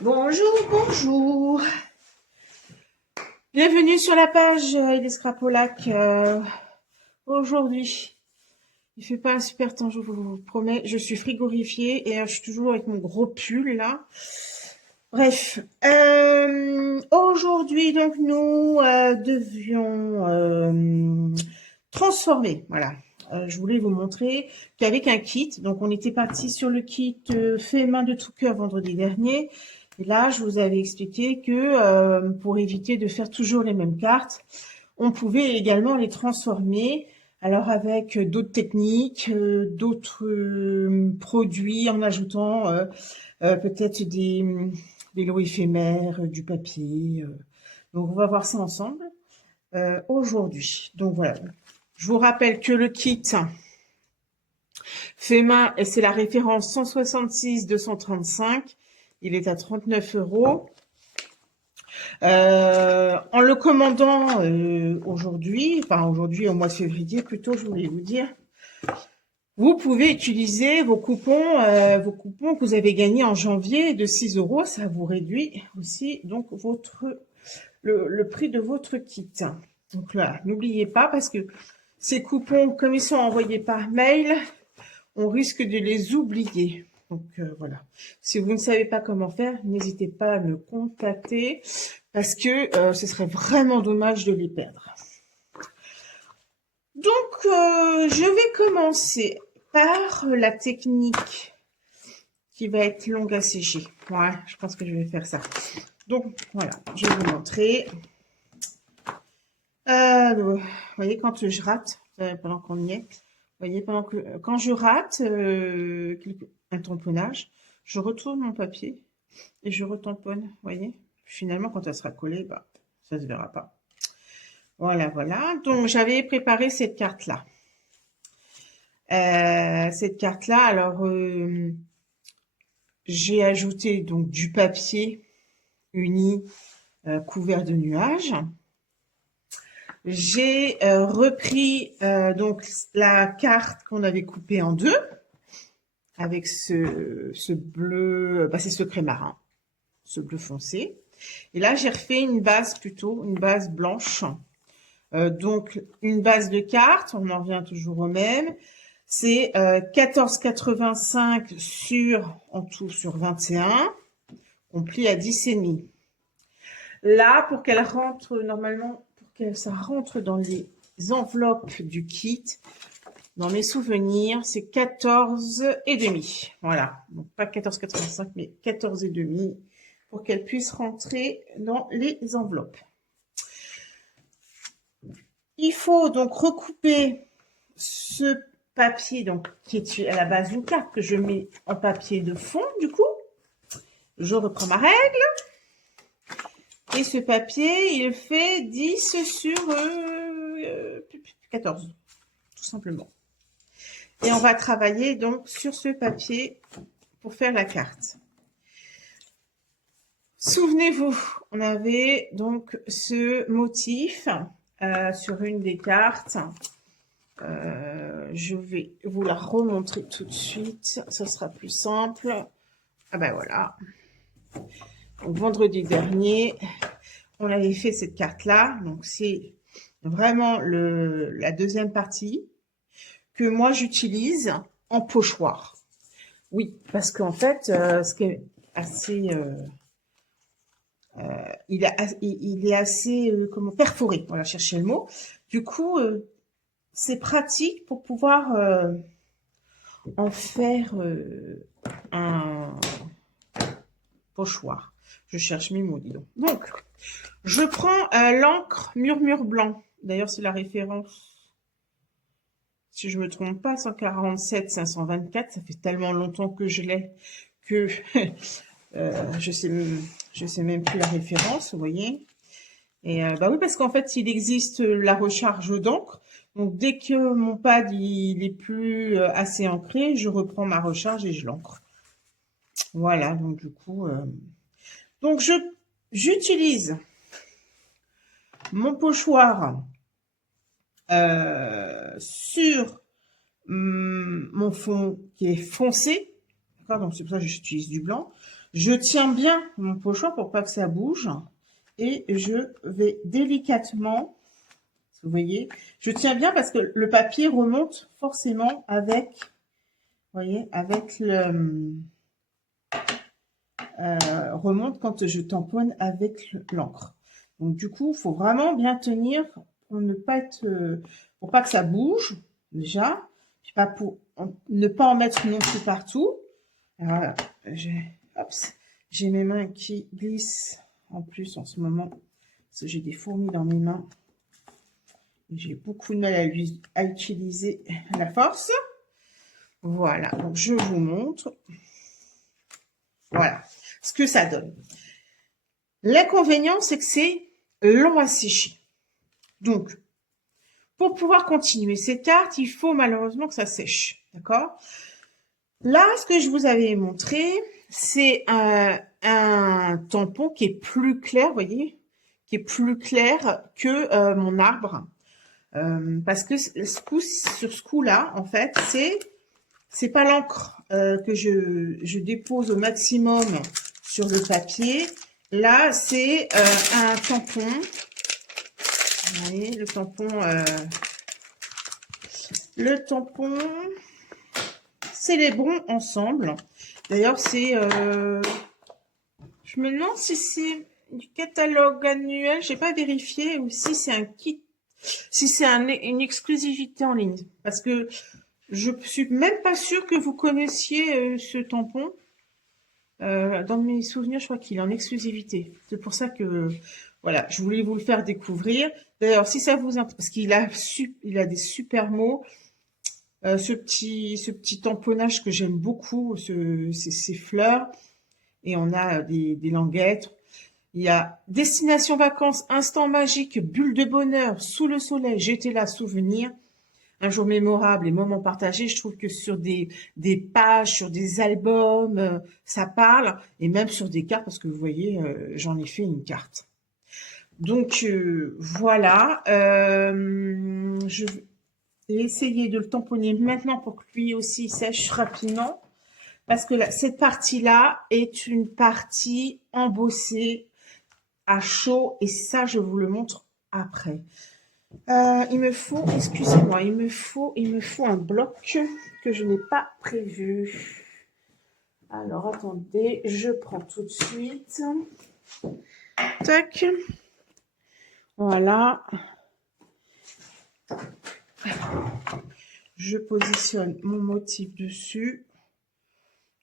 Bonjour, bonjour. Bienvenue sur la page Elise Crapolac. Aujourd'hui, il fait pas un super temps, je vous promets. Je suis frigorifiée et je suis toujours avec mon gros pull là. Bref, aujourd'hui donc nous devions transformer. Voilà. Je voulais vous montrer qu'avec un kit, donc on était parti sur le kit fait main de tout cœur vendredi dernier. Et là, je vous avais expliqué que pour éviter de faire toujours les mêmes cartes, on pouvait également les transformer. Alors avec d'autres techniques, d'autres produits, en ajoutant peut-être des lots éphémères, du papier. Donc on va voir ça ensemble aujourd'hui. Donc voilà. Je vous rappelle que le kit fait main, et c'est la référence 166 235. Il est à 39 €. En le commandant aujourd'hui, enfin aujourd'hui au mois de février plutôt, je voulais vous dire, vous pouvez utiliser vos coupons que vous avez gagnés en janvier de 6 €. Ça vous réduit aussi donc le prix de votre kit. Donc là, n'oubliez pas parce que ces coupons, comme ils sont envoyés par mail, on risque de les oublier. Donc voilà. Si vous ne savez pas comment faire, n'hésitez pas à me contacter parce que ce serait vraiment dommage de les perdre. Donc je vais commencer par la technique qui va être longue à sécher. Ouais, je pense que je vais faire ça. Donc voilà, je vais vous montrer. Vous voyez, quand je rate, pendant qu'on y est, vous voyez, quand je rate un tamponnage, je retourne mon papier et je retamponne, vous voyez. Finalement, quand elle sera collée, bah, ça se verra pas. Voilà, voilà. Donc, j'avais préparé cette carte-là. Alors, j'ai ajouté donc du papier uni couvert de nuages. J'ai repris donc la carte qu'on avait coupée en deux avec ce bleu, c'est secret marin, ce bleu foncé. Et là, j'ai refait une base blanche. Donc, une base de cartes, on en revient toujours au même. C'est 14,85 en tout sur 21. On plie à 10,5. Là, pour qu'elle rentre, normalement, ça rentre dans les enveloppes du kit, dans mes souvenirs, c'est 14,5. Voilà. Donc, pas 14,85, mais 14,5 pour qu'elle puisse rentrer dans les enveloppes. Il faut donc recouper ce papier donc, qui est à la base d'une carte que je mets en papier de fond, du coup. Je reprends ma règle. Et ce papier, il fait 10 sur 14, tout simplement. Et on va travailler donc sur ce papier pour faire la carte. Souvenez-vous, on avait donc ce motif sur une des cartes. Je vais vous la remontrer tout de suite, ça sera plus simple. Ah ben voilà. Donc, vendredi dernier, on avait fait cette carte-là. Donc, c'est vraiment la deuxième partie que moi, j'utilise en pochoir. Oui, parce qu'en fait, ce qui est assez... il est assez perforé. Voilà, chercher le mot. Du coup, c'est pratique pour pouvoir en faire un pochoir. Je cherche mes mots, dis donc. Donc, je prends l'encre Murmure Blanc. D'ailleurs, c'est la référence, si je me trompe pas, 147 524. Ça fait tellement longtemps que je l'ai que je sais même plus la référence, vous voyez. Et bah oui, parce qu'en fait, il existe la recharge d'encre. Donc, dès que mon pad il est plus assez ancré, je reprends ma recharge et je l'encre. Voilà, donc du coup, donc j'utilise mon pochoir sur mon fond qui est foncé, D'accord, donc c'est pour ça que j'utilise du blanc. Je tiens bien mon pochoir pour pas que ça bouge. Et je vais délicatement, vous voyez, je tiens bien parce que le papier remonte forcément avec, vous voyez, avec le... remonte quand je tamponne avec l'encre. Donc du coup, il faut vraiment bien tenir pour ne pas être, pour pas que ça bouge déjà, puis pas pour ne pas en mettre non plus partout. Alors voilà, j'ai mes mains qui glissent en plus en ce moment parce que j'ai des fourmis dans mes mains. J'ai beaucoup de mal à utiliser la force. Voilà, donc je vous montre. Voilà ce que ça donne. L'inconvénient, c'est que c'est long à sécher. Donc, pour pouvoir continuer ces cartes, il faut malheureusement que ça sèche. D'accord? Là, ce que je vous avais montré, c'est un tampon qui est plus clair, vous voyez, qui est plus clair que mon arbre. Parce que sur ce coup-là, en fait, c'est pas l'encre que je dépose au maximum sur le papier. Là, c'est un tampon. Vous voyez, le tampon, c'est les bons ensemble. D'ailleurs, c'est, je me demande si c'est du catalogue annuel. J'ai pas vérifié ou si c'est un kit, si c'est une exclusivité en ligne. Parce que je suis même pas sûre que vous connaissiez ce tampon. Dans mes souvenirs, je crois qu'il est en exclusivité. C'est pour ça que, voilà, je voulais vous le faire découvrir. D'ailleurs, si ça vous intéresse, parce qu'il a, il a des super mots. Ce petit tamponnage que j'aime beaucoup, ces fleurs. Et on a des languettes. Il y a Destination Vacances, Instant Magique, Bulle de Bonheur, Sous le Soleil, J'étais là, Souvenir. Un jour mémorable et moments partagés, je trouve que sur des pages, sur des albums, ça parle, et même sur des cartes, parce que vous voyez, j'en ai fait une carte. Donc voilà, je vais essayer de le tamponner maintenant pour que lui aussi sèche rapidement, parce que cette partie-là est une partie embossée à chaud, et ça, je vous le montre après. Il me faut, excusez-moi, il me faut un bloc que je n'ai pas prévu. Alors, attendez, je prends tout de suite. Tac. Voilà. Je positionne mon motif dessus.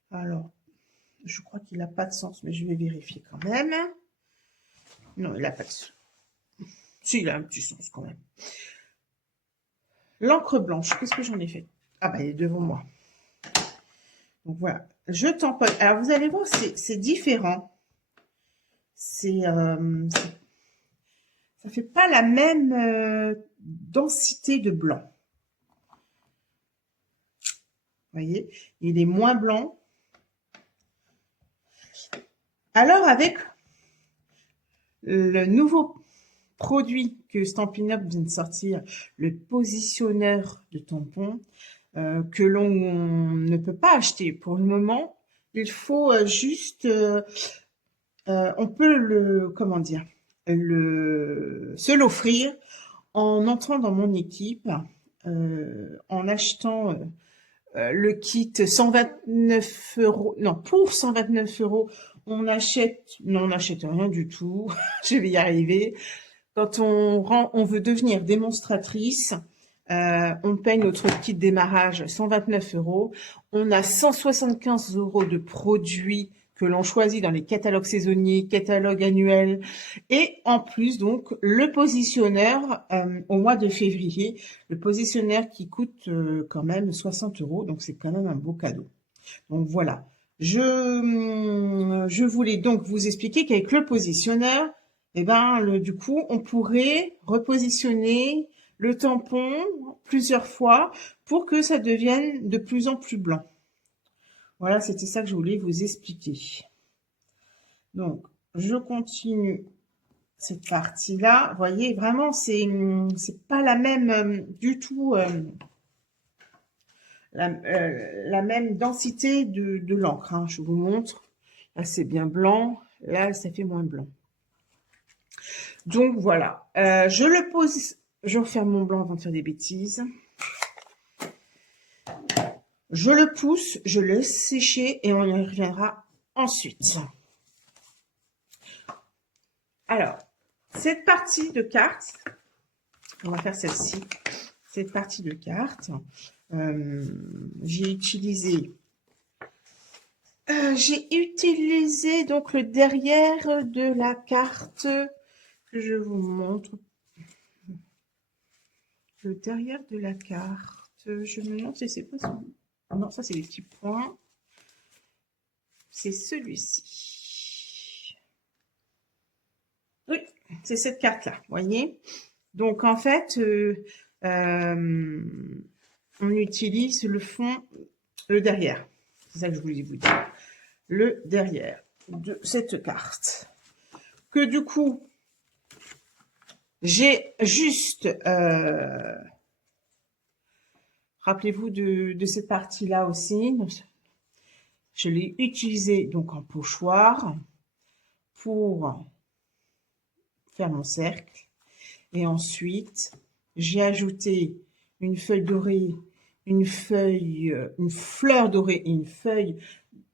Alors, je crois qu'il n'a pas de sens, mais je vais vérifier quand même. Non, il n'a pas de sens. Si, il a un petit sens quand même. L'encre blanche, qu'est-ce que j'en ai fait? Ah bah, elle est devant moi. Donc voilà, je tamponne. Alors vous allez voir, c'est différent. Ça fait pas la même densité de blanc. Vous voyez, il est moins blanc. Alors avec le nouveau produit que Stampin' Up vient de sortir, le positionneur de tampon, que l'on ne peut pas acheter pour le moment. Il faut juste, on peut se l'offrir en entrant dans mon équipe, en achetant le kit 129 €. Non, pour 129 €, on n'achète rien du tout. Je vais y arriver. Quand on veut devenir démonstratrice, on paye notre kit démarrage 129 €. On a 175 € de produits que l'on choisit dans les catalogues saisonniers, catalogues annuels, et en plus donc le positionneur au mois de février, le positionneur qui coûte quand même 60 €, donc c'est quand même un beau cadeau. Donc voilà, je voulais donc vous expliquer qu'avec le positionneur, eh ben, du coup, on pourrait repositionner le tampon plusieurs fois pour que ça devienne de plus en plus blanc. Voilà, c'était ça que je voulais vous expliquer. Donc, je continue cette partie-là. Vous voyez, vraiment, c'est pas la même du tout la même densité de l'encre, hein. Je vous montre. Là, c'est bien blanc. Là, ça fait moins blanc. Donc, voilà. Je le pose. Je referme mon blanc avant de faire des bêtises. Je le pousse, je le laisse sécher et on y reviendra ensuite. Alors, cette partie de carte, on va faire celle-ci. Cette partie de carte, j'ai utilisé donc le derrière de la carte que je vous montre. Le derrière de la carte, je me demande si c'est pas celui. Non, ça c'est les petits points. C'est celui-ci. Oui, c'est cette carte-là, voyez. Donc en fait, on utilise le fond, le derrière. C'est ça que je voulais vous dire. Le derrière de cette carte. Que du coup, j'ai juste... rappelez-vous de cette partie-là aussi. Je l'ai utilisé donc en pochoir pour faire mon cercle. Et ensuite, j'ai ajouté une feuille dorée, une fleur dorée et une feuille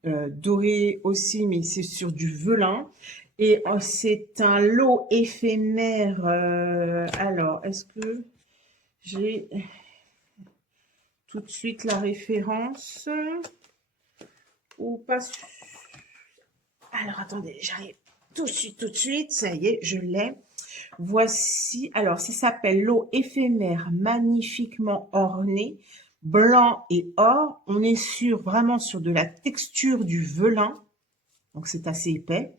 dorée aussi, mais c'est sur du velin. Et c'est un lot éphémère. Alors, est-ce que j'ai tout de suite la référence ou pas? Alors, attendez, j'arrive tout de suite. Ça y est, je l'ai. Voici, alors, ça s'appelle lot éphémère magnifiquement orné, blanc et or. On est vraiment sur de la texture du velin, donc c'est assez épais.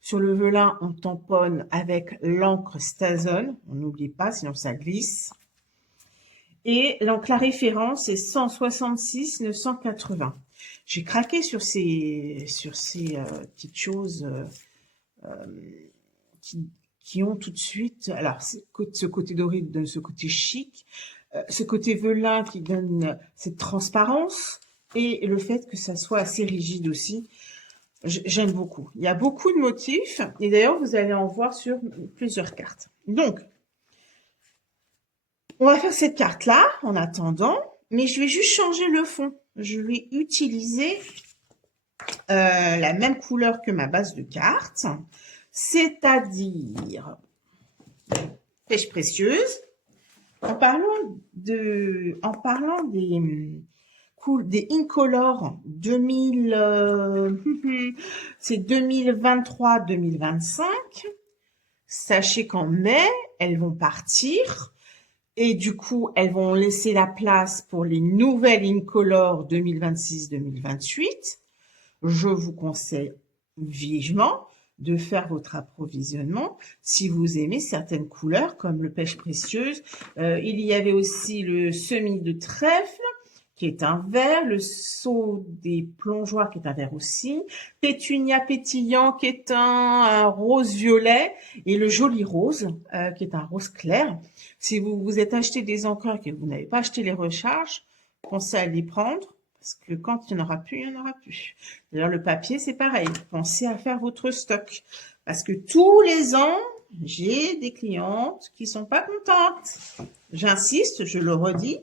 Sur le velin, on tamponne avec l'encre Stazone, on n'oublie pas, sinon ça glisse. Et donc la référence est 166 980. J'ai craqué sur ces petites choses qui ont tout de suite, alors ce côté doré donne ce côté chic, ce côté velin qui donne cette transparence et le fait que ça soit assez rigide aussi. J'aime beaucoup. Il y a beaucoup de motifs et d'ailleurs vous allez en voir sur plusieurs cartes. Donc, on va faire cette carte-là en attendant, mais je vais juste changer le fond. Je vais utiliser la même couleur que ma base de carte, c'est-à-dire pêche précieuse. En parlant des Incolor 2000, c'est 2023-2025. Sachez qu'en mai, elles vont partir. Et du coup, elles vont laisser la place pour les nouvelles Incolor 2026-2028. Je vous conseille vivement de faire votre approvisionnement si vous aimez certaines couleurs comme le pêche précieuse. Il y avait aussi le semis de trèfle qui est un vert, le saut des plongeoires qui est un vert aussi, pétunia pétillant qui est un rose-violet et le joli rose qui est un rose clair. Si vous vous êtes acheté des encreurs et que vous n'avez pas acheté les recharges, pensez à les prendre parce que quand il n'y en aura plus, il n'y en aura plus. D'ailleurs, le papier, c'est pareil. Pensez à faire votre stock parce que tous les ans, j'ai des clientes qui sont pas contentes. J'insiste, je le redis.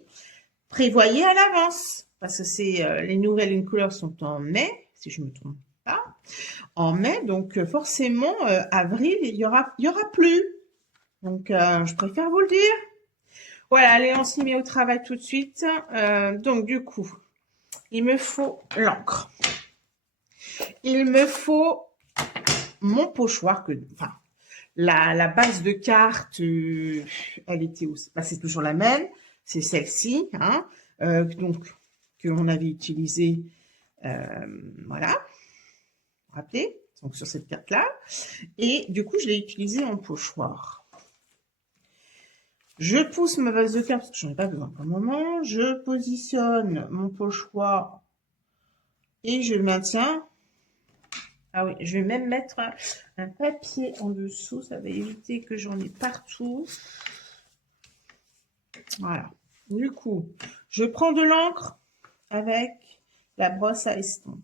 Prévoyez à l'avance, parce que les nouvelles Incolor sont en mai, si je ne me trompe pas, en mai, donc forcément, avril, il y aura plus. Donc, je préfère vous le dire. Voilà, allez, on s'y met au travail tout de suite. Donc, du coup, il me faut l'encre. Il me faut mon pochoir, la base de carte, elle était aussi, c'est toujours la même. C'est celle-ci, hein, donc qu'on avait utilisée, voilà, vous vous rappelez, donc sur cette carte-là. Et du coup, je l'ai utilisée en pochoir. Je pousse ma base de carte parce que j'en ai pas besoin pour le moment. Je positionne mon pochoir et je le maintiens. Ah oui, je vais même mettre un papier en dessous, ça va éviter que j'en ai partout. Voilà. Du coup, je prends de l'encre avec la brosse à estompe.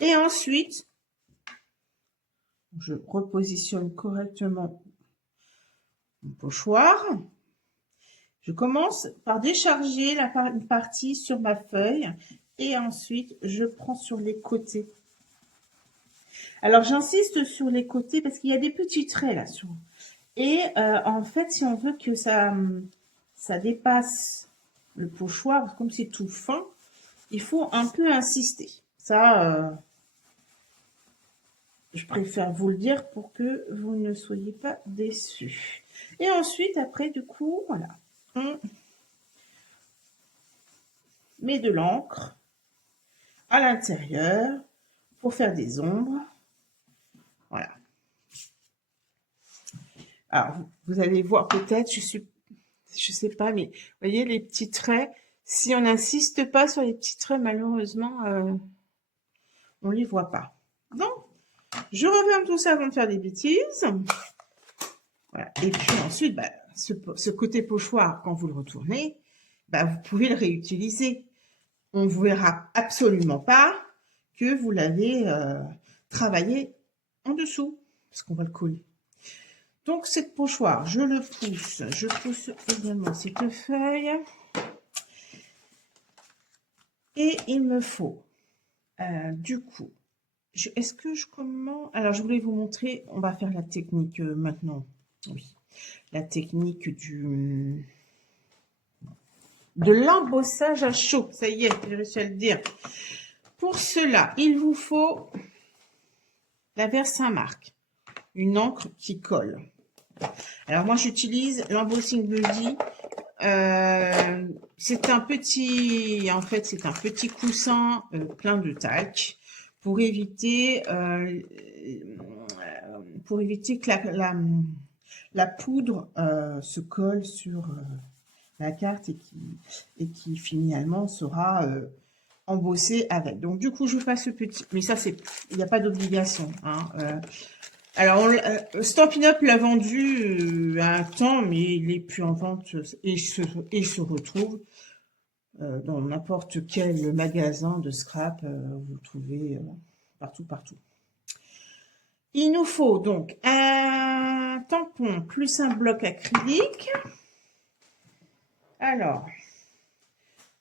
Et ensuite, je repositionne correctement mon pochoir. Je commence par décharger une partie sur ma feuille et ensuite je prends sur les côtés. Alors j'insiste sur les côtés parce qu'il y a des petits traits là sur. Et en fait, si on veut que ça dépasse le pochoir, comme c'est tout fin, il faut un peu insister. Ça, je préfère vous le dire pour que vous ne soyez pas déçus. Et ensuite, après, du coup, voilà, on met de l'encre à l'intérieur pour faire des ombres. Voilà. Alors, vous allez voir peut-être, je sais pas, mais vous voyez les petits traits. Si on n'insiste pas sur les petits traits, malheureusement, on les voit pas. Donc, je referme tout ça avant de faire des bêtises. Voilà. Et puis ensuite, bah, ce côté pochoir, quand vous le retournez, bah, vous pouvez le réutiliser. On ne verra absolument pas que vous l'avez travaillé en dessous, parce qu'on va le coller. Donc, cette pochoir, je pousse également cette feuille. Et il me faut, du coup, est-ce que je commence? Alors, je voulais vous montrer, on va faire la technique maintenant. Oui, la technique de l'embossage à chaud. Ça y est, j'ai réussi à le dire. Pour cela, il vous faut la Vers Saint-Marc, une encre qui colle. Alors, moi, j'utilise l'Embossing Buddy. C'est un petit, en fait, c'est un petit coussin plein de talc pour éviter que la poudre se colle sur la carte et qui finalement sera embossée avec. Donc du coup, je fais ce petit, mais ça il n'y a pas d'obligation. Hein, alors, Stampin' Up l'a vendu à un temps, mais il n'est plus en vente et il se retrouve dans n'importe quel magasin de scrap. Vous le trouvez partout. Il nous faut donc un tampon plus un bloc acrylique. Alors,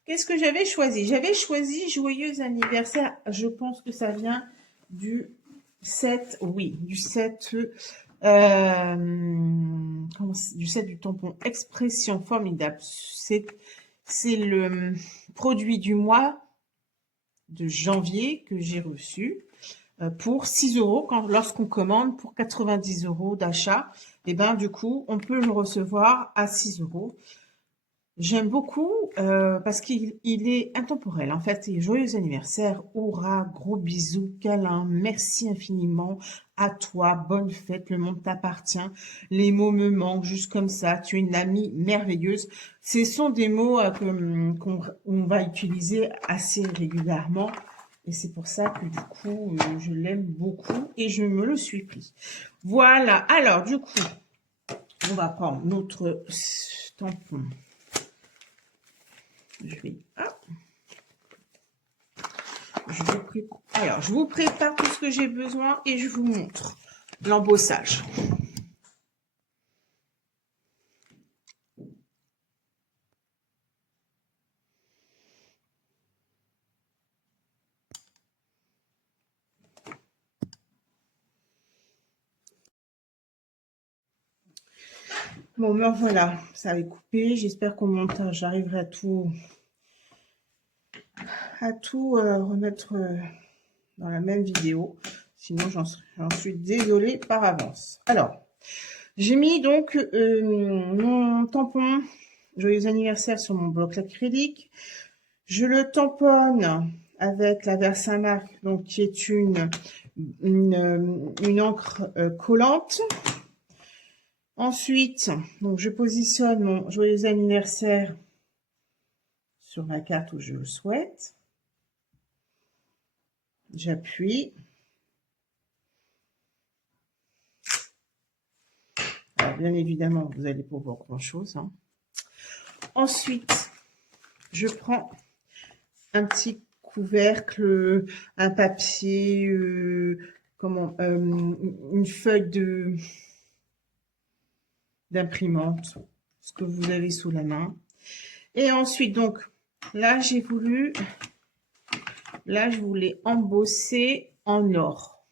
qu'est-ce que j'avais choisi? J'avais choisi Joyeux anniversaire. Je pense que ça vient du 7, oui, du 7, du 7 du tampon Expression Formidable. C'est le produit du mois de janvier que j'ai reçu pour 6 euros lorsqu'on commande pour 90 euros d'achat. Et ben du coup, on peut le recevoir à 6 euros. J'aime beaucoup parce qu'il est intemporel. En fait, joyeux anniversaire, hurrah, gros bisous, câlin, merci infiniment à toi, bonne fête, le monde t'appartient. Les mots me manquent juste comme ça, tu es une amie merveilleuse. Ce sont des mots qu'on va utiliser assez régulièrement et c'est pour ça que du coup, je l'aime beaucoup et je me le suis pris. Voilà, alors du coup, on va prendre notre tampon. Je vous prépare tout ce que j'ai besoin et je vous montre l'embossage. Bon, ben voilà, ça avait coupé. J'espère qu'au montage, j'arriverai à tout remettre dans la même vidéo. Sinon, j'en suis désolée par avance. Alors, j'ai mis donc mon tampon Joyeux anniversaire sur mon bloc acrylique. Je le tamponne avec la Vers Saint-Marc, donc qui est une encre collante. Ensuite, donc je positionne mon joyeux anniversaire sur la carte où je le souhaite. J'appuie. bien évidemment, vous allez pas voir grand-chose. Hein. Ensuite, je prends un petit couvercle, un papier, une feuille d'imprimante, ce que vous avez sous la main. Et ensuite, donc, là, je voulais embosser en or.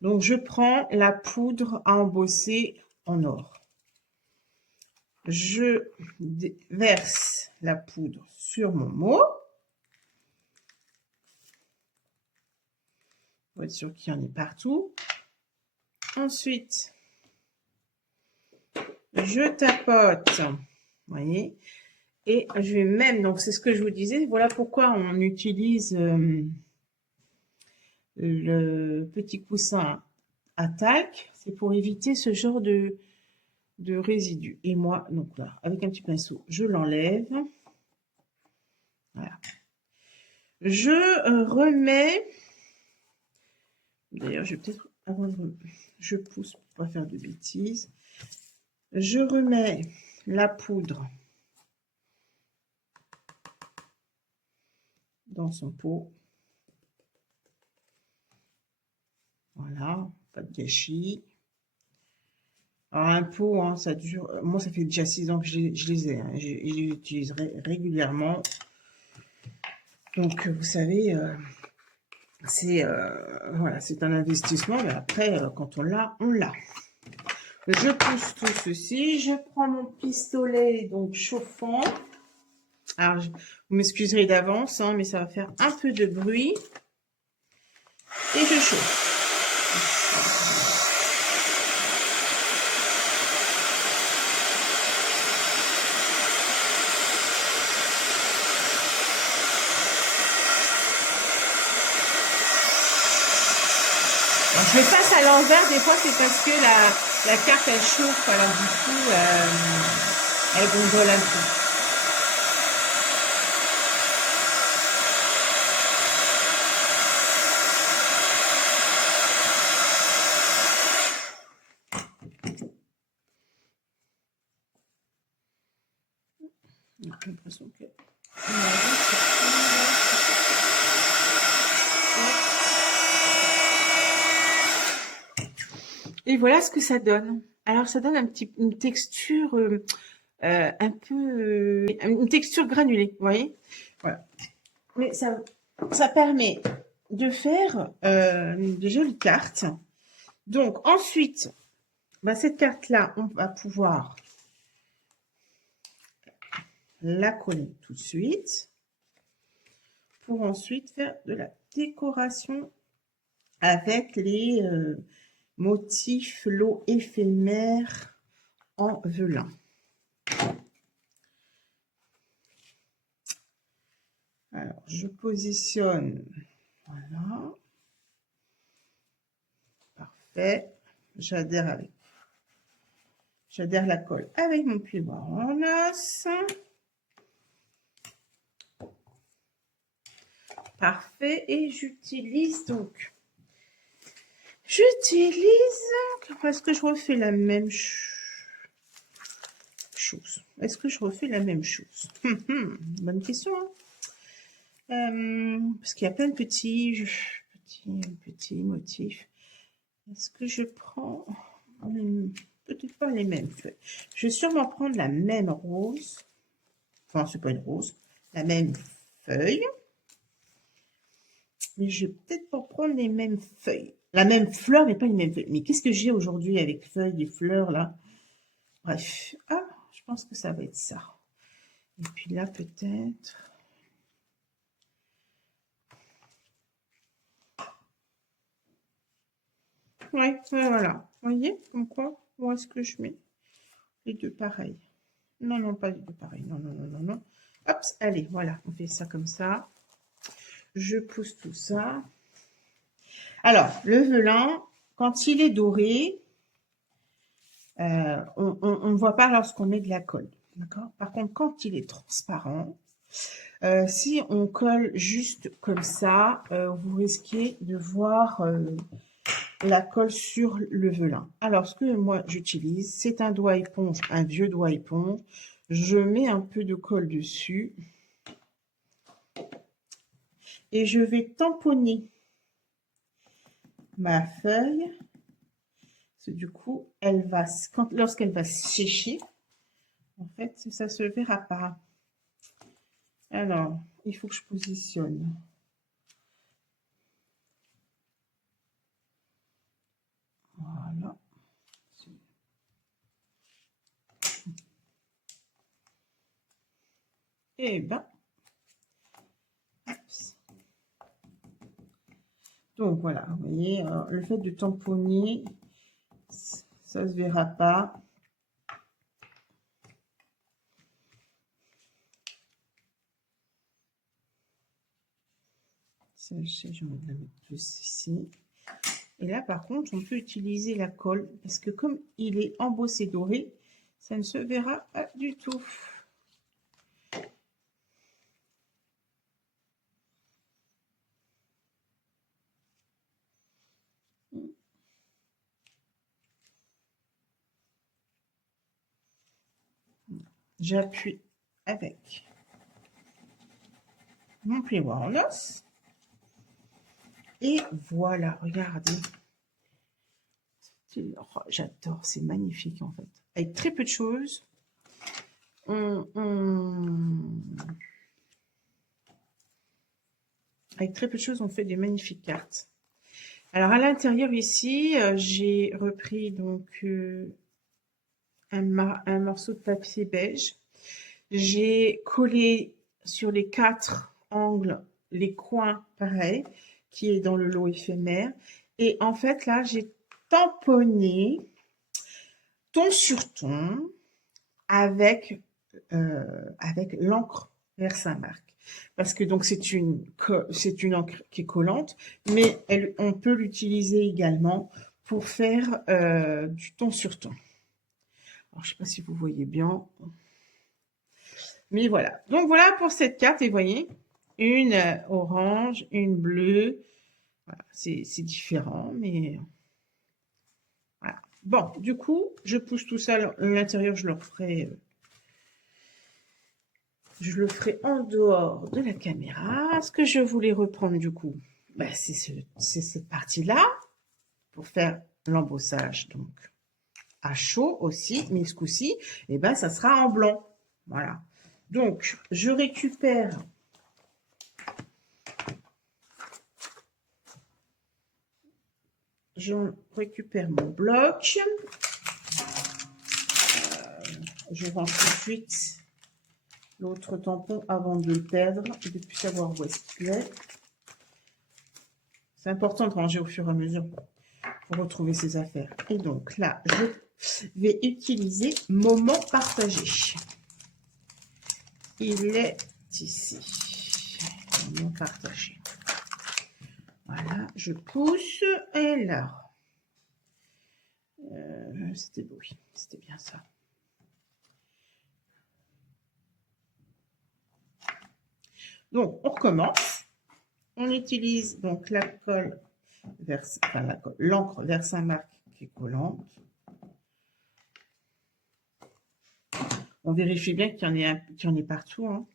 Donc, je prends la poudre à embosser en or. Je verse la poudre sur mon mot. Pour être sûr qu'il y en ait partout. Ensuite, je tapote. Vous voyez? Et je vais même, donc c'est ce que je vous disais, voilà pourquoi on utilise le petit coussin à talc. C'est pour éviter ce genre de résidus. Et moi, donc là, avec un petit pinceau, je l'enlève. Voilà. Je remets, d'ailleurs, je vais peut-être, avant de, je pousse pour pas faire de bêtises. Je remets la poudre dans son pot. Voilà, pas de gâchis. Alors un pot, hein, ça dure. Moi, ça fait déjà 6 ans que je les ai. Hein, je les utilise régulièrement. Donc, vous savez, voilà, c'est un investissement, mais après, quand on l'a, on l'a. Je pousse tout ceci. Je prends mon pistolet donc chauffant. Alors, vous m'excuserez d'avance, hein, mais ça va faire un peu de bruit. Et je chauffe. Alors, je passe à l'envers, des fois c'est parce que la carte elle chauffe, alors du coup elle gondole un peu. J'ai l'impression que... Et voilà ce que ça donne. Alors ça donne une texture un peu... une texture granulée, vous voyez? Voilà. Mais ça permet de faire de jolies cartes. Donc ensuite, cette carte-là, on va pouvoir la coller tout de suite pour ensuite faire de la décoration avec les motifs lots éphémères en velin. Alors, je positionne, voilà, parfait, j'adhère la colle avec mon plioir en os. Parfait, et j'utilise, est-ce que je refais la même chose? Est-ce que je refais la même chose? Bonne question, hein. Parce qu'il y a plein de petits motifs. Est-ce que je prends peut-être pas les mêmes feuilles? Je vais sûrement prendre la même rose. Enfin, c'est pas une rose. La même feuille. Mais je vais peut-être pas prendre les mêmes feuilles. La même fleur, mais pas les mêmes feuilles. Mais qu'est-ce que j'ai aujourd'hui avec feuilles et fleurs, là? Bref. Ah, je pense que ça va être ça. Et puis là, peut-être... Ouais, voilà. Vous voyez, comme quoi, où est-ce que je mets les deux pareils? Non, non, pas les deux pareils. Non, non, non, non, non. Hop, allez, voilà, on fait ça comme ça. Je pousse tout ça. Alors, le velin, quand il est doré, on ne voit pas lorsqu'on met de la colle. D'accord? Par contre, quand il est transparent, si on colle juste comme ça, vous risquez de voir la colle sur le velin. Alors, ce que moi j'utilise, c'est un doigt éponge, un vieux doigt éponge. Je mets un peu de colle dessus et je vais tamponner ma feuille. Parce que du coup, elle va, lorsqu'elle va sécher, en fait, ça se verra pas. Alors, il faut que je positionne. Voilà. Et ben, donc voilà, vous voyez, le fait de tamponner, ça se verra pas. J'ai envie de la mettre plus ici. Et là, par contre, on peut utiliser la colle parce que comme il est embossé doré, ça ne se verra pas du tout. J'appuie avec mon plioir en os. Et voilà, regardez. Oh, j'adore, c'est magnifique en fait. Avec très peu de choses, avec très peu de choses, on fait des magnifiques cartes. Alors à l'intérieur ici, j'ai repris donc un morceau de papier beige. J'ai collé sur les 4 angles les coins pareil, qui est dans le lot éphémère. Et en fait là, j'ai tamponné ton sur ton avec l'encre vers Saint-Marc. Parce que donc c'est une encre qui est collante, mais on peut l'utiliser également pour faire du ton sur ton. Alors je ne sais pas si vous voyez bien, mais voilà. Donc voilà pour cette carte. Et vous voyez, une orange, une bleue. Voilà, c'est différent, mais voilà. Bon, du coup, je pousse tout ça à l'intérieur. Je le ferai en dehors de la caméra. Ce que je voulais reprendre du coup, ben, c'est cette partie-là pour faire l'embossage donc à chaud aussi, mais ce coup-ci, et ben, ça sera en blanc. Voilà. Donc, je récupère mon bloc. Je range tout de suite l'autre tampon avant de le perdre et de ne plus savoir où est-ce qu'il est. C'est important de ranger au fur et à mesure pour retrouver ses affaires. Et donc là, je vais utiliser moment partagé. Il est ici. Moment partagé. Voilà, je pousse et là. C'était beau, oui, c'était bien ça. Donc, on recommence. On utilise donc la colle l'encre vers Saint-Marc qui est collante. On vérifie bien qu'il y en ait partout. Hein.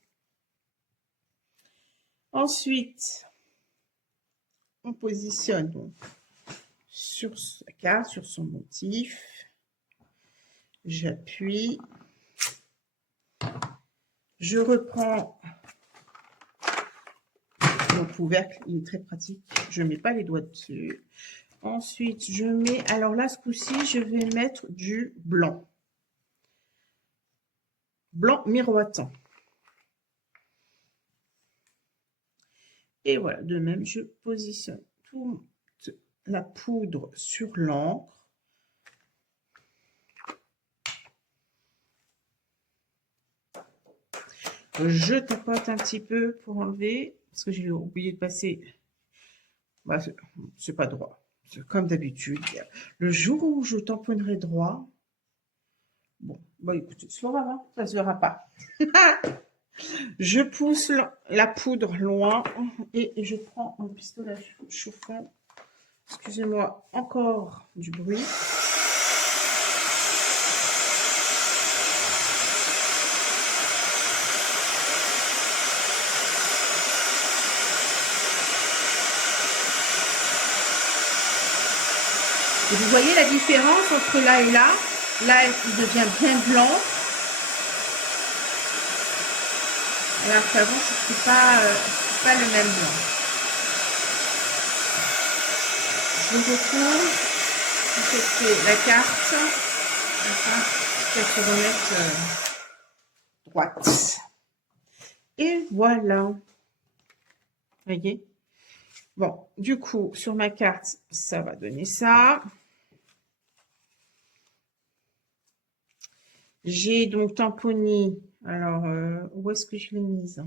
Ensuite, on positionne donc sur sa carte, sur son motif. J'appuie. Je reprends mon couvercle, il est très pratique. Je ne mets pas les doigts dessus. Ensuite, je mets, alors là, ce coup-ci, je vais mettre du blanc. Blanc miroitant. Et voilà, de même, je positionne toute la poudre sur l'encre. Je tapote un petit peu pour enlever, parce que j'ai oublié de passer. Bah, c'est pas droit. C'est comme d'habitude. Le jour où je tamponnerai droit, bon, bah écoutez, ça se verra pas. Je pousse la poudre loin et je prends un pistolet chauffant Excusez-moi, encore du bruit. Et vous voyez la différence entre là et là. Là, il devient bien blanc. Alors qu'avant, c'était pas le même blanc. Je retourne. C'était la carte. Peut-être remettre droite. Et voilà. Vous voyez? Bon, du coup, sur ma carte, ça va donner ça. J'ai donc tamponné. Alors, où est-ce que je l'ai mise?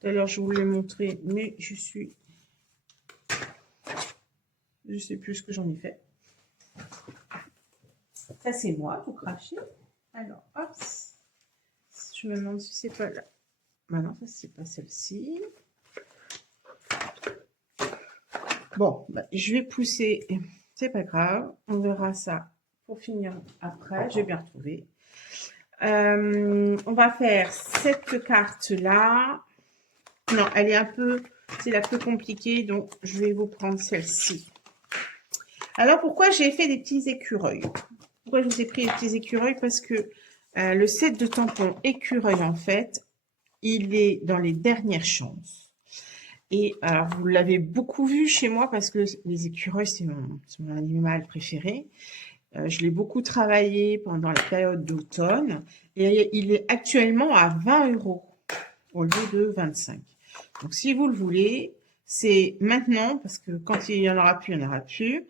Tout à l'heure, je vous l'ai montré, mais je sais plus ce que j'en ai fait. Ça, c'est moi, tout craché. Alors, hop. Je me demande si c'est pas là. Bah non, ça, c'est pas celle-ci. Bon, bah, je vais pousser. C'est pas grave. On verra ça pour finir après. J'ai bien retrouvé. On va faire cette carte-là. Non, elle est un peu... C'est la plus compliquée, donc je vais vous prendre celle-ci. Alors, pourquoi j'ai fait des petits écureuils? Pourquoi je vous ai pris les petits écureuils? Parce que le set de tampons écureuil, en fait, il est dans les dernières chances. Et alors, vous l'avez beaucoup vu chez moi parce que les écureuils, c'est mon animal préféré. Je l'ai beaucoup travaillé pendant la période d'automne et il est actuellement à 20 € au lieu de 25. Donc, si vous le voulez, c'est maintenant parce que quand il n'y en aura plus, il n'y en aura plus.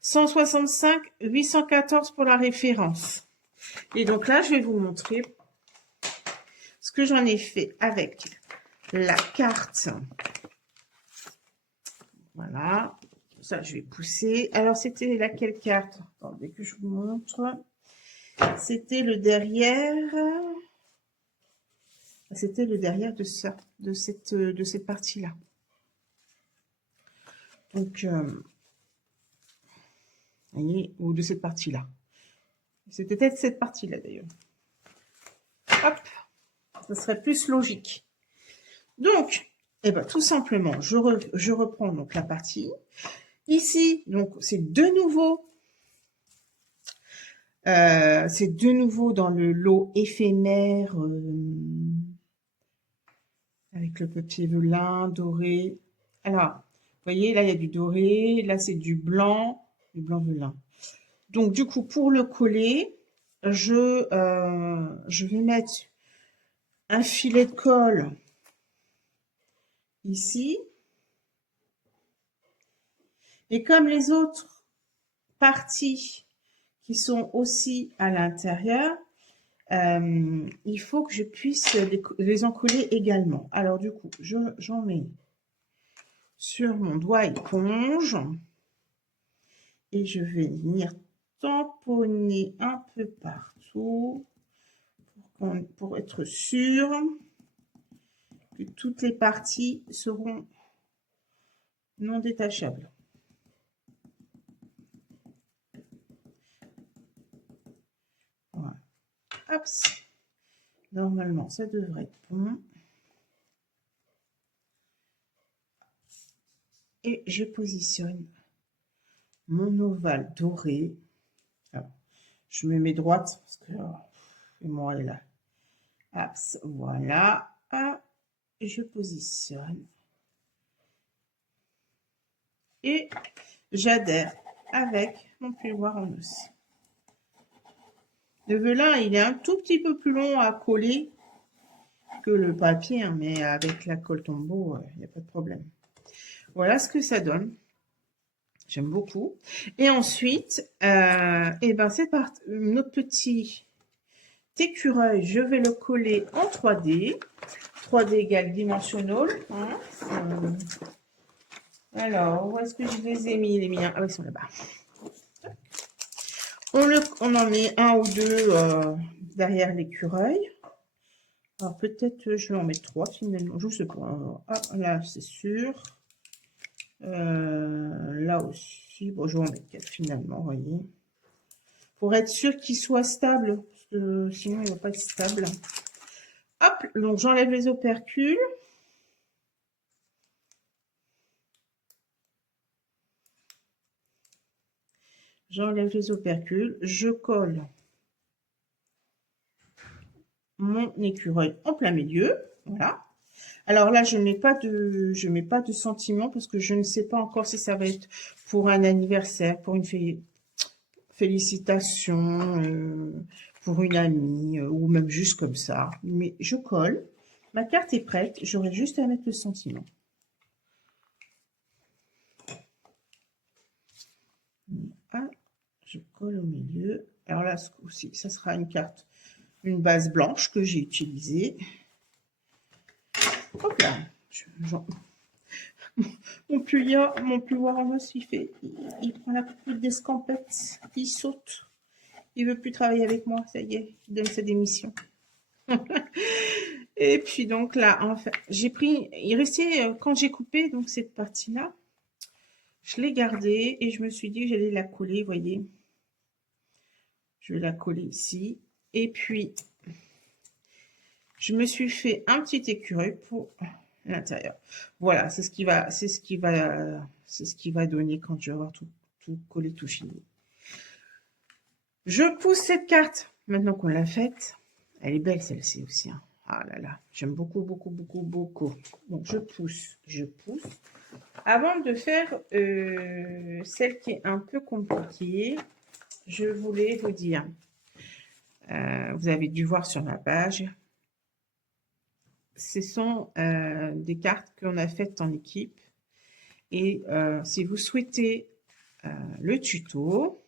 165 814 pour la référence. Et donc là, je vais vous montrer ce que j'en ai fait avec la carte. Voilà. Ça, je vais pousser. Alors, c'était laquelle carte? Attendez que je vous montre. C'était le derrière. C'était le derrière de ça, de cette partie-là. Donc, vous voyez, ou de cette partie-là. C'était peut-être cette partie-là, d'ailleurs. Hop, ça serait plus logique. Donc, eh ben, tout simplement, je reprends donc la partie. Ici, donc, c'est de nouveau dans le lot éphémère avec le papier velin doré. Alors, vous voyez, là, il y a du doré. Là, c'est du blanc velin. Donc, du coup, pour le coller, je vais mettre un filet de colle ici. Et comme les autres parties qui sont aussi à l'intérieur, il faut que je puisse les encoller également. Alors du coup, j'en mets sur mon doigt éponge et je vais venir tamponner un peu partout pour être sûr que toutes les parties seront non détachables. Voilà. Hop. Normalement, ça devrait être bon. Et je positionne mon ovale doré. Alors, je me mets droite parce que moi elle est là. Hop, voilà. Et je positionne. Et j'adhère avec mon plioir en os. Le velin, il est un tout petit peu plus long à coller que le papier, hein, mais avec la colle Tombow, il n'y a pas de problème. Voilà ce que ça donne. J'aime beaucoup. Et ensuite, c'est parti. Notre petit écureuil, je vais le coller en 3D. 3D égale dimensionnel. Hein. Alors, où est-ce que je les ai mis, les miens? Ah, ils sont là-bas. On en met un ou deux derrière l'écureuil. Alors peut-être je vais en mettre 3 finalement. Je sais pas. Ah, là, c'est sûr. Là aussi. Bon, je vais en mettre 4 finalement, vous voyez. Pour être sûr qu'il soit stable. Parce que sinon, il ne va pas être stable. Hop, donc j'enlève les opercules. J'enlève les opercules. Je colle mon écureuil en plein milieu. Voilà. Alors là, je mets pas de sentiment parce que je ne sais pas encore si ça va être pour un anniversaire, pour une félicitation, pour une amie ou même juste comme ça. Mais je colle. Ma carte est prête. J'aurai juste à mettre le sentiment. Ah, je colle au milieu. Alors là, ce coup-ci, ça sera une carte, une base blanche que j'ai utilisée. Hop là. Mon plumard en os, il prend la coupe d'escampette, il saute. Il veut plus travailler avec moi, ça y est, il donne sa démission. Et puis donc là, enfin, j'ai pris, il restait, quand j'ai coupé donc cette partie-là, je l'ai gardée et je me suis dit que j'allais la coller, vous voyez. Je vais la coller ici. Et puis, je me suis fait un petit écureuil pour l'intérieur. Voilà, c'est ce qui va donner quand je vais avoir tout collé, tout fini. Je pousse cette carte, maintenant qu'on l'a faite. Elle est belle celle-ci aussi. Hein. Ah là là, j'aime beaucoup, beaucoup, beaucoup, beaucoup. Donc je pousse. Avant de faire celle qui est un peu compliquée, je voulais vous dire, vous avez dû voir sur ma page, ce sont des cartes qu'on a faites en équipe. Et si vous souhaitez le tuto,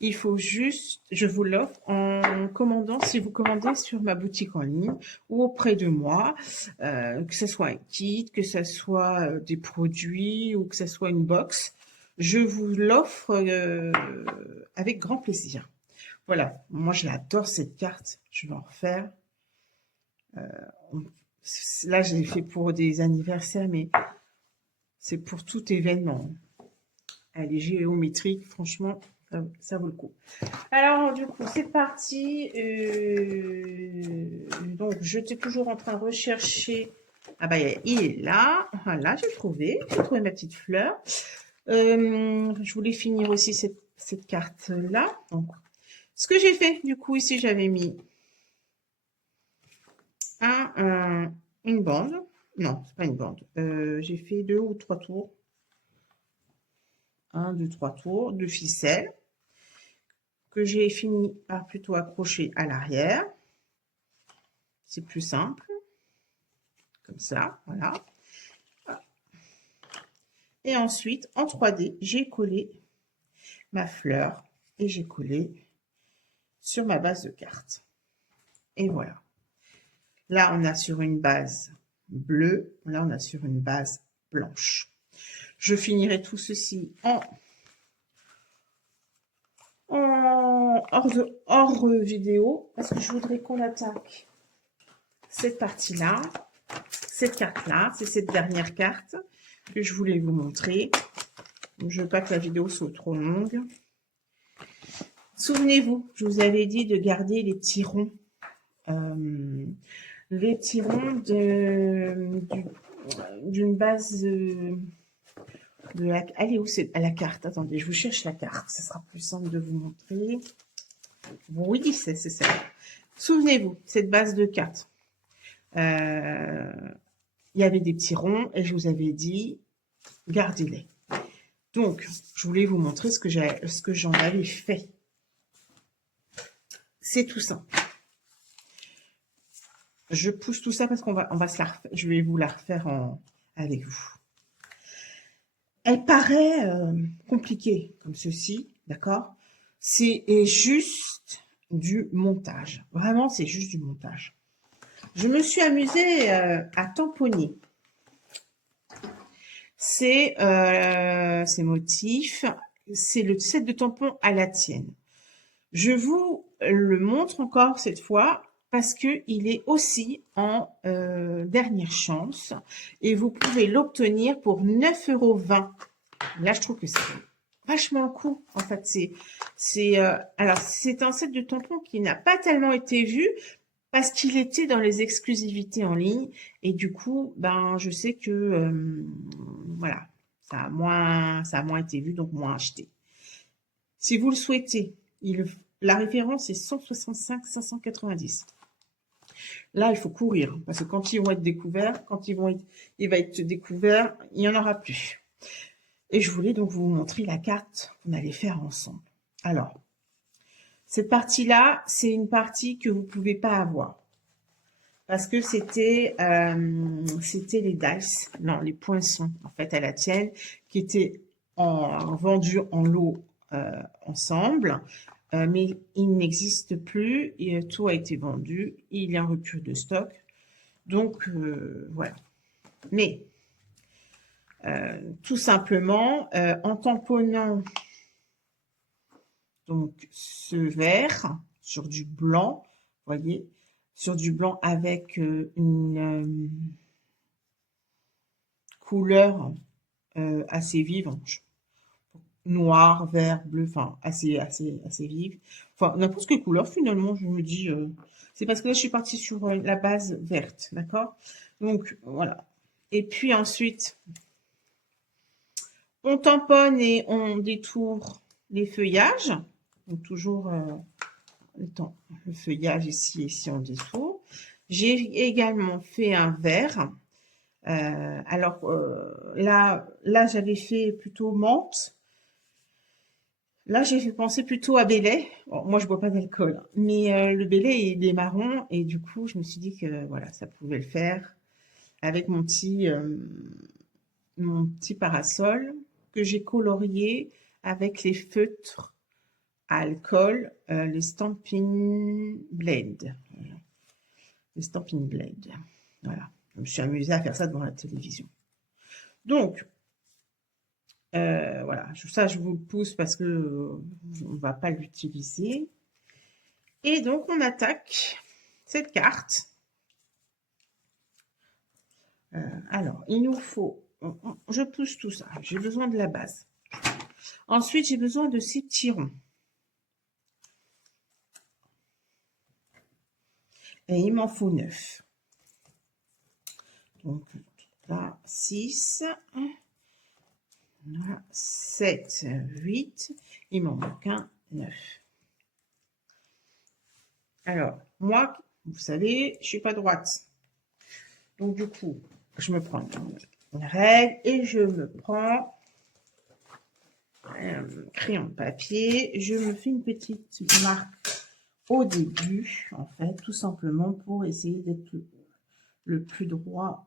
il faut juste, je vous l'offre en commandant, si vous commandez sur ma boutique en ligne ou auprès de moi, que ce soit un kit, que ce soit des produits ou que ce soit une box, je vous l'offre avec grand plaisir. Voilà, moi je l'adore cette carte, je vais en refaire. Là, je l'ai fait pour des anniversaires, mais c'est pour tout événement. Elle est géométrique, franchement, ça vaut le coup. Alors, du coup, c'est parti. Donc, j'étais toujours en train de rechercher. Ah bah, il est là. Voilà, j'ai trouvé ma petite fleur. Je voulais finir aussi cette carte-là. Donc, ce que j'ai fait, du coup, ici, j'avais mis une bande. Non, c'est pas une bande. J'ai fait 2 ou 3 tours. 1, 2, 3 tours de ficelle que j'ai fini par plutôt accrocher à l'arrière. C'est plus simple. Comme ça, voilà. Et ensuite, en 3D, j'ai collé ma fleur et j'ai collé sur ma base de carte. Et voilà. Là, on a sur une base bleue. Là, on a sur une base blanche. Je finirai tout ceci hors vidéo parce que je voudrais qu'on attaque cette partie-là, cette carte-là. C'est cette dernière carte que je voulais vous montrer. Je ne veux pas que la vidéo soit trop longue. Souvenez-vous, je vous avais dit de garder les tirons. Les tirons d'une base elle est où c'est à la carte? Attendez, je vous cherche la carte. Ce sera plus simple de vous montrer. Oui, c'est ça. Souvenez-vous, cette base de cartes. Il y avait des petits ronds et je vous avais dit, gardez-les. Donc, je voulais vous montrer ce que j'en avais fait. C'est tout simple. Je pousse tout ça parce qu'on va se la refaire. Je vais vous la refaire avec vous. Elle paraît compliquée comme ceci, d'accord? C'est juste du montage. Vraiment, c'est juste du montage. Je me suis amusée à tamponner ces motifs. C'est le set de tampons à la tienne. Je vous le montre encore cette fois. parce qu'il est aussi en dernière chance et vous pouvez l'obtenir pour 9,20 €. Là, je trouve que c'est vachement le coup. En fait, alors, c'est un set de tampons qui n'a pas tellement été vu parce qu'il était dans les exclusivités en ligne et du coup, ben, je sais que voilà, ça a moins été vu, donc moins acheté. Si vous le souhaitez, la référence est 165 590. Là, il faut courir parce que quand ils vont être découverts, il va être découvert, il n'y en aura plus. Et je voulais donc vous montrer la carte qu'on allait faire ensemble. Alors, cette partie-là, c'est une partie que vous pouvez pas avoir parce que c'était les dice, non, les poinçons en fait à la tienne qui étaient vendus en lot ensemble. Mais il n'existe plus, et tout a été vendu, il y a un rupture de stock. Donc voilà. Mais tout simplement, en tamponnant donc ce vert sur du blanc, voyez, sur du blanc avec une couleur assez vive, noir, vert, bleu, enfin assez vive. Enfin, n'importe quelle couleur finalement, je me dis. C'est parce que là, je suis partie sur la base verte, d'accord? Donc, voilà. Et puis ensuite, on tamponne et on détourne les feuillages. Donc, toujours le feuillage ici, ici on détourne. J'ai également fait un vert. Alors, là j'avais fait plutôt menthe. Là, j'ai fait penser plutôt à Belay. Bon, moi, je bois pas d'alcool, hein, mais le Belay, il est marron et du coup, je me suis dit que voilà, ça pouvait le faire avec mon petit parasol que j'ai colorié avec les feutres à alcool, les Stampin' Blade. Voilà. Les Stampin' Blade. Voilà. Je me suis amusée à faire ça devant la télévision. Donc, voilà, ça je vous le pousse parce que on va pas l'utiliser. Et donc on attaque cette carte. Alors, il nous faut, je pousse tout ça. J'ai besoin de la base. Ensuite, j'ai besoin de ces petits ronds. Et il m'en faut 9. Donc là, 6. Là, 7, 8. Il m'en manque un 9. Alors, moi, vous savez, je suis pas droite. Donc, du coup, je me prends une règle et je me prends un crayon de papier. Je me fais une petite marque au début, en fait, tout simplement pour essayer d'être le plus droit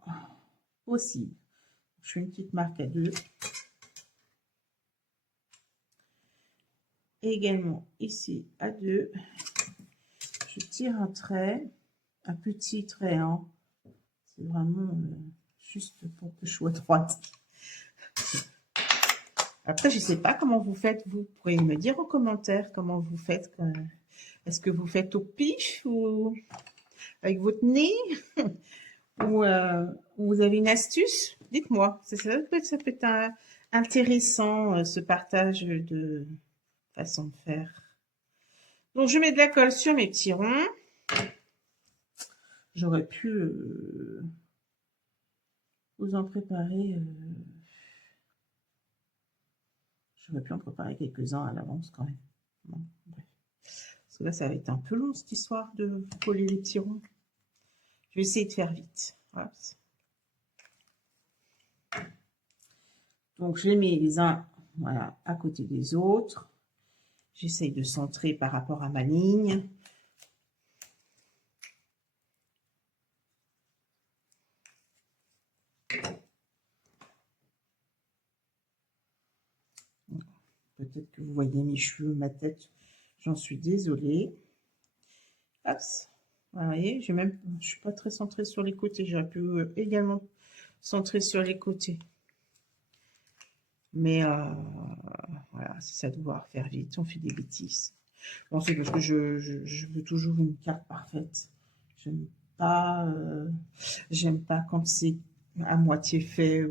possible. Je fais une petite marque à 2. Également ici à 2. Je tire un trait, un petit trait, hein. C'est vraiment juste pour que je sois droite. Après, je ne sais pas comment vous faites. Vous pourriez me dire en commentaire comment vous faites. Est-ce que vous faites au pif ou avec votre nez ou vous avez une astuce? Dites-moi. Ça peut être intéressant ce partage de façon de faire. Donc, je mets de la colle sur mes petits ronds. J'aurais pu vous en préparer. J'aurais pu en préparer quelques-uns à l'avance quand même. Bon, bref. Parce que là, ça va être un peu long cette histoire de coller les petits ronds. Je vais essayer de faire vite. Voilà. Donc, je les mets les uns voilà, à côté des autres. J'essaye de centrer par rapport à ma ligne. Peut-être que vous voyez mes cheveux, ma tête. J'en suis désolée. Hop. Vous voyez, je ne suis pas très centrée sur les côtés. J'aurais pu également centrer sur les côtés. Mais voilà, c'est ça de devoir faire vite. On fait des bêtises. Bon, c'est parce que je veux toujours une carte parfaite. J'aime pas, j'aime pas quand c'est à moitié fait.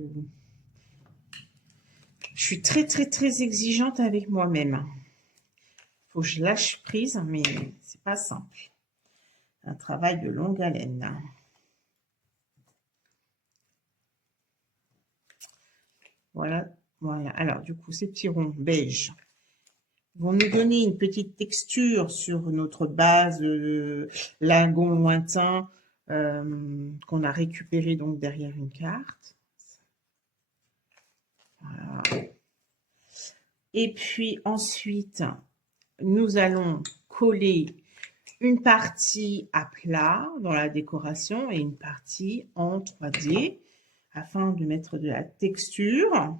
Je suis très, très, très exigeante avec moi-même. Faut que je lâche prise, mais c'est pas simple. Un travail de longue haleine. Voilà, voilà. Alors, du coup, ces petits ronds beige vont nous donner une petite texture sur notre base lagon lointain qu'on a récupéré donc derrière une carte. Voilà. Et puis ensuite, nous allons coller une partie à plat dans la décoration et une partie en 3D afin de mettre de la texture.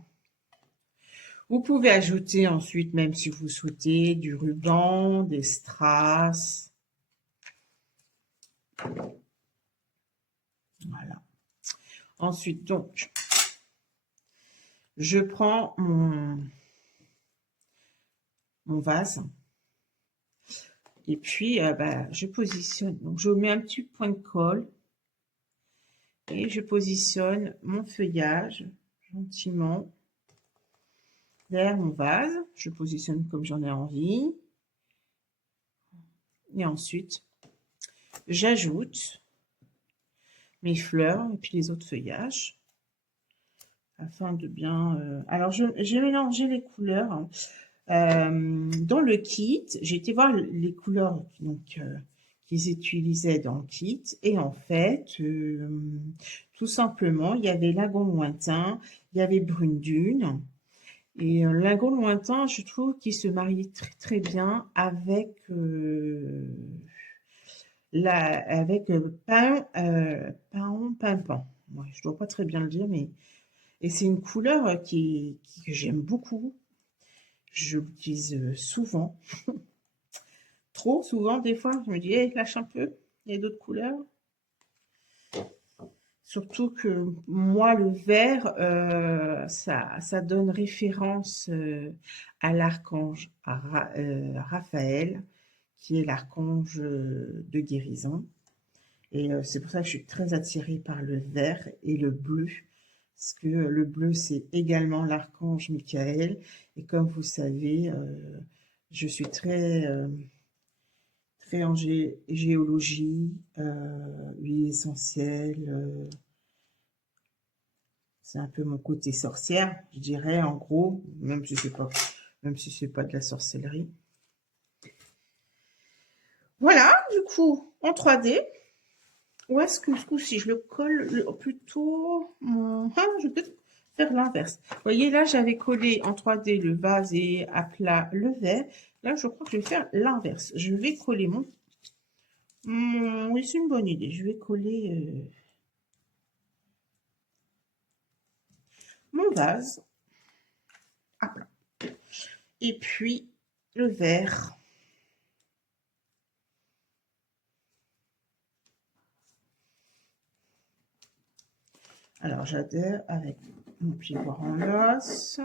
Vous pouvez ajouter ensuite, même si vous souhaitez, du ruban, des strass. Voilà. Ensuite, donc, je prends mon vase et puis je positionne. Donc, je mets un petit point de colle et je positionne mon feuillage gentiment vers mon vase. Je positionne comme j'en ai envie. Et ensuite, j'ajoute mes fleurs et puis les autres feuillages afin de bien... Alors, j'ai mélangé les couleurs. Dans le kit, j'ai été voir les couleurs qu'ils utilisaient dans le kit. Et en fait, tout simplement, il y avait lagon lointain, il y avait brune dune. Et lagon lointain, je trouve qu'il se marie très très bien avec pimpant. Ouais, je dois pas très bien le dire, mais et c'est une couleur que j'aime beaucoup. Je l'utilise souvent, trop souvent des fois. Je me dis, hey, lâche un peu, il y a d'autres couleurs. Surtout que moi, le vert, ça donne référence à l'archange Raphaël, qui est l'archange de guérison. Et c'est pour ça que je suis très attirée par le vert et le bleu. Parce que le bleu, c'est également l'archange Michael. Et comme vous savez, je suis très en géologie, huile essentielle. C'est un peu mon côté sorcière, je dirais, en gros, même si c'est pas de la sorcellerie. Voilà, du coup, en 3D. Ou est-ce que ce coup-ci, je le colle plutôt... je vais peut-être faire l'inverse. Vous voyez, là, j'avais collé en 3D le vase et à plat le verre. Là, je crois que je vais faire l'inverse. Je vais coller oui, c'est une bonne idée. Je vais coller mon vase à plat. Et puis, le verre. Alors, j'adhère avec mon pied-voir en os.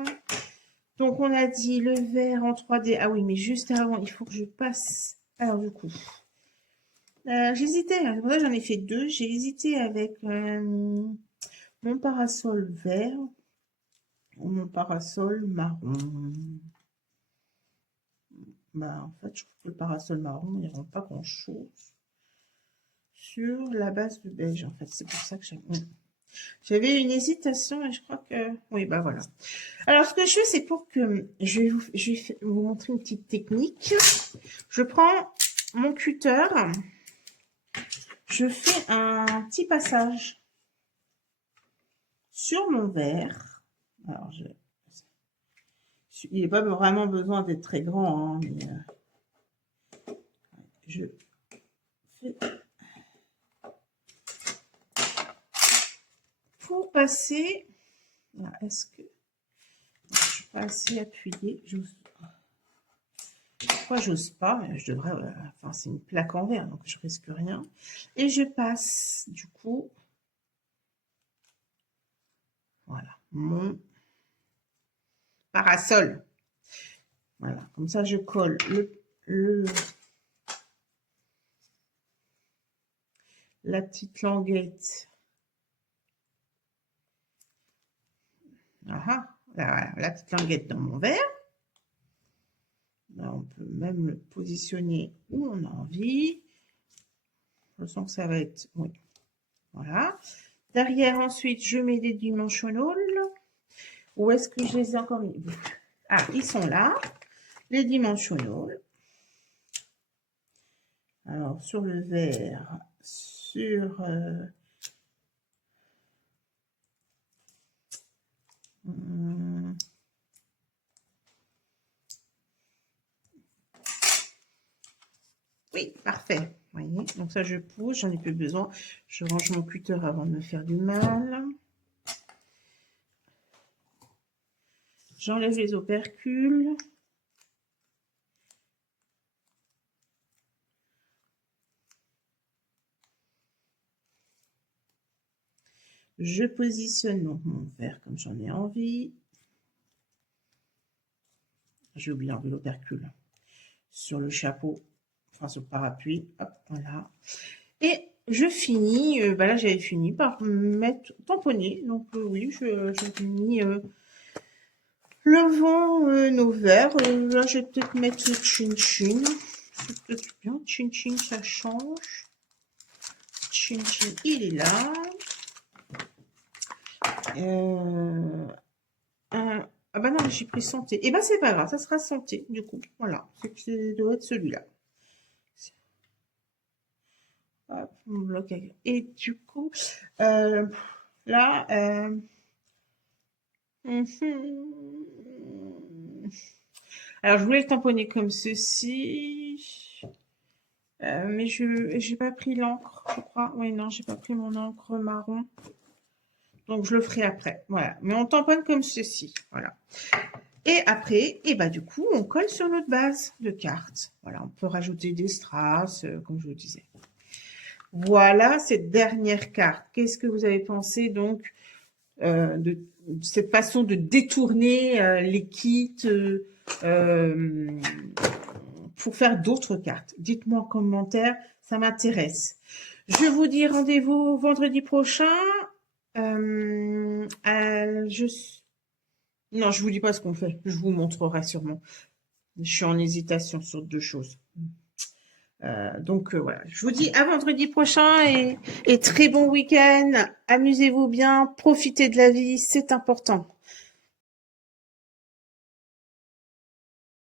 Donc, on a dit le verre en 3D. Ah oui, mais juste avant, il faut que je passe. Alors, du coup, j'hésitais. C'est pour ça que j'en ai fait deux. J'ai hésité avec mon parasol vert ou mon parasol marron. En fait, je trouve que le parasol marron, il ne rend pas grand-chose sur la base de beige. En fait, c'est pour ça que j'avais une hésitation et je crois que... Oui, voilà. Alors, ce que je fais, c'est pour que... Je vais vous montrer une petite technique. Je prends mon cutter. Je fais un petit passage sur mon verre. Alors, il n'est pas vraiment besoin d'être très grand, hein, mais je fais... Pour passer... Est-ce que... Je ne suis pas assez appuyée. Pourquoi j'ose pas? Je devrais... Enfin, c'est une plaque en verre, donc je risque rien. Et je passe, du coup... Voilà, mon parasol. Voilà, comme ça, je colle la petite languette. Ah, la petite languette dans mon verre. Là, on peut même le positionner où on a envie. Je sens que ça va être... Oui, voilà. Derrière, ensuite, je mets des dimensionals. Où est-ce que je les ai encore mis? Ah, ils sont là. Les dimensionals. Alors, sur le verre, sur... oui, parfait. Vous voyez, donc ça, je pousse, j'en ai plus besoin. Je range mon cutter avant de me faire du mal. J'enlève les opercules. Je positionne donc mon verre comme j'en ai envie. J'ai oublié d'enlever l'opercule sur le chapeau, enfin sur le parapluie. Hop, voilà. Et je finis, là j'avais fini par mettre tamponner. Donc oui, je finis levant nos verres. Là je vais peut-être mettre le chin-chin. C'est peut-être bien, chin-chin ça change. Chin-chin il est là. Ah bah non, j'ai pris santé. Et bah c'est pas grave, ça sera santé du coup. Voilà, ça doit être celui-là. Hop, on bloque. Et du coup, là, alors je voulais le tamponner comme ceci, mais j'ai pas pris l'encre, je crois. Oui, non, j'ai pas pris mon encre marron. Donc je le ferai après. Voilà, mais on tamponne comme ceci. Voilà. Et après, et bah du coup, on colle sur notre base de cartes. Voilà, on peut rajouter des strass, comme je vous disais. Voilà cette dernière carte. Qu'est-ce que vous avez pensé donc de cette façon de détourner les kits pour faire d'autres cartes? Dites-moi en commentaire, ça m'intéresse. Je vous dis rendez-vous vendredi prochain. Non, je vous dis pas ce qu'on fait. Je vous montrerai sûrement. Je suis en hésitation sur deux choses. Donc voilà, je vous dis à vendredi prochain et très bon week-end. Amusez-vous bien, profitez de la vie, c'est important.